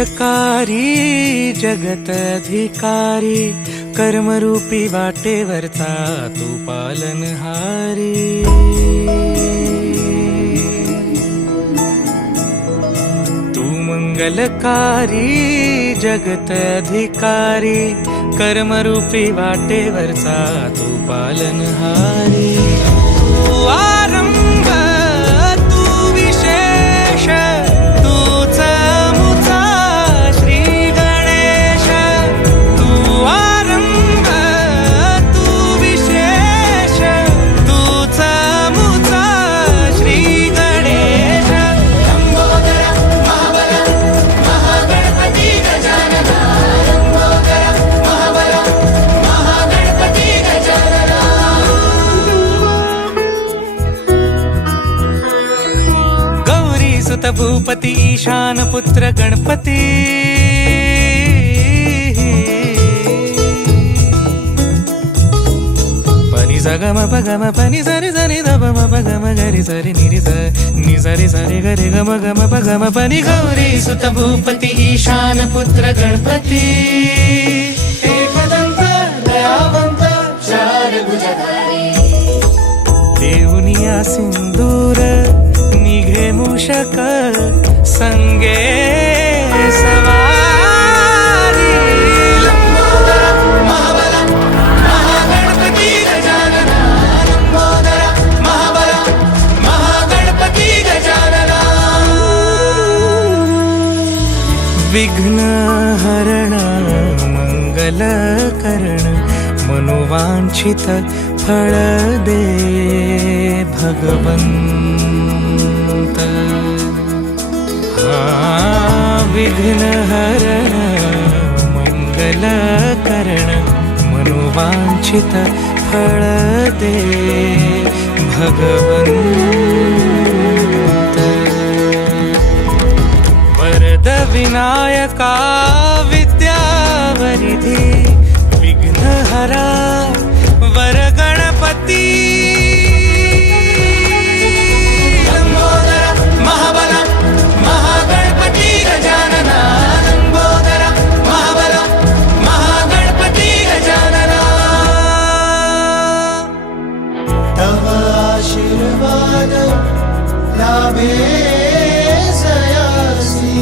मंगलकारी जगत अधिकारी, कर्मरूपी वाटेवरचा तू पालनहारी। तू मंगलकारी जगत अधिकारी, कर्मरूपी वाटेवरचा तू पालनहारी। तू आरंभ तू विशेष, तूच मुचा श्री गणेश। तू आरंभ तू विशेष, तूच मुचा श्री गणेश। लंबोदर महाबल महागणपती गजानना, लंबोदर महाबल महागणपती गजानना। गौरी सुत भूपती ईशान पुत्र गणपती, पनी सगम पगम पनी सरी सरी दब पगम गरी सरी निरी नि सरी सरी गरी गम गम पगम पनी। गौरी सुत भूपती ईशान पुत्र गणपती, एकदंत दयावंत चार भुजधारी। देऊनिया सिंदूर निघे मूषक संगे सवारी। लंबोदर महाबल महागणपती गजानना, लंबोदर महाबल महागणपती गजानना। विघ्न हरण मंगल करण, मनोवांछित फळ दे भगवंत। विघ्न हरण मंगल करण, मनोवांछित फळ दे भगवंत। वरद विनायका विद्यावरिधी, विघ्नहरा वर गणपती। लंबोदर महाबल महागणपती गजानना, लंबोदर महाबल महागणपती गजानना। तव आशीर्वाद लाभे सयासी,